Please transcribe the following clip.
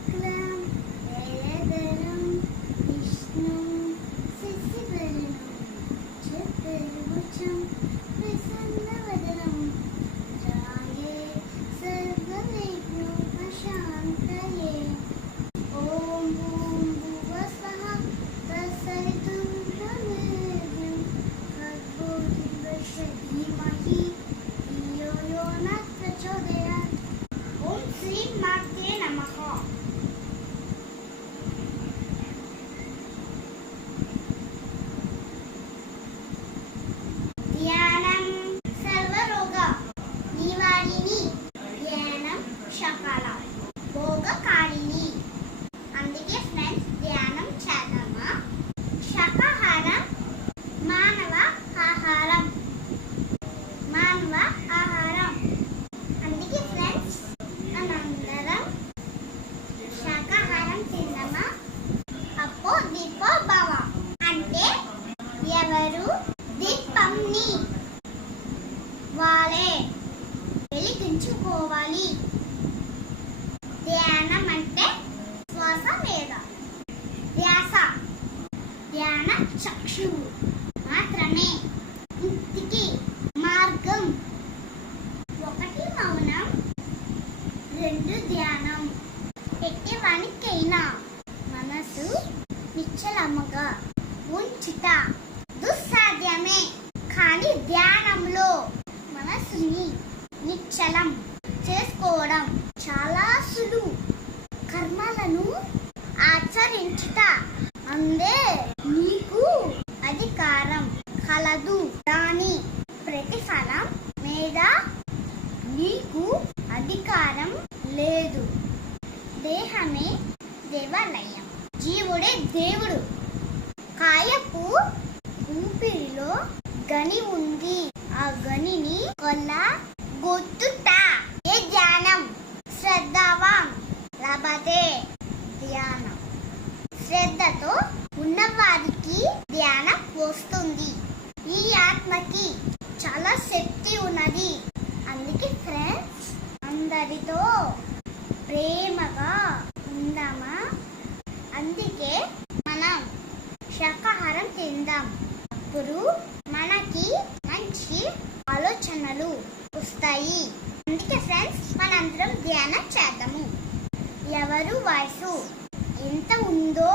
Claire. దీపంని వాళ్ళే వెలిగించుకోవాలి ధ్యానం అంటే శ్వాస మీద ధ్యాస. ధ్యాన చక్షువు మాత్రమే. ముక్తికి మార్గం. ఒకటి మౌనం రెండు ధ్యానం. పెట్టేవానికైనా మనసు నిశ్చలముగా ఉంచుట దుస్సాధ్యమే. కానీ ధ్యానంలో మనసుని నిశ్చలం చేసుకోవడం చాలా సులువు. కర్మలను ఆచరించుట అందే నీకు అధికారం కలదు. దాని ప్రతిఫలం మీద నీకు అధికారం లేదు. దేహమే దేవాలయం. జీవుడే దేవుడు. కాయపు ఊపిరిలో గని ఉంది. ఆ గనిని కొల్ల గొత్తుతా. ఏ ధ్యానం? శ్రద్ధవాం లభతే ధ్యానం. శ్రద్ధతో ఉన్నవారికి ధ్యానం వస్తుంది. ఈ ఆత్మకి చాలా శక్తి ఉన్నది. అందుకే ఫ్రెండ్స్ అందరితో ప్రేమగా ఉందామా? అందుకే మనం శాకాహారం తిందాం. అప్పుడు వస్తాయి. అందుకే ఫ్రెండ్స్ మనందరం ధ్యానం చేద్దాము. ఎవరు వయసు? ఎంత ఉందో?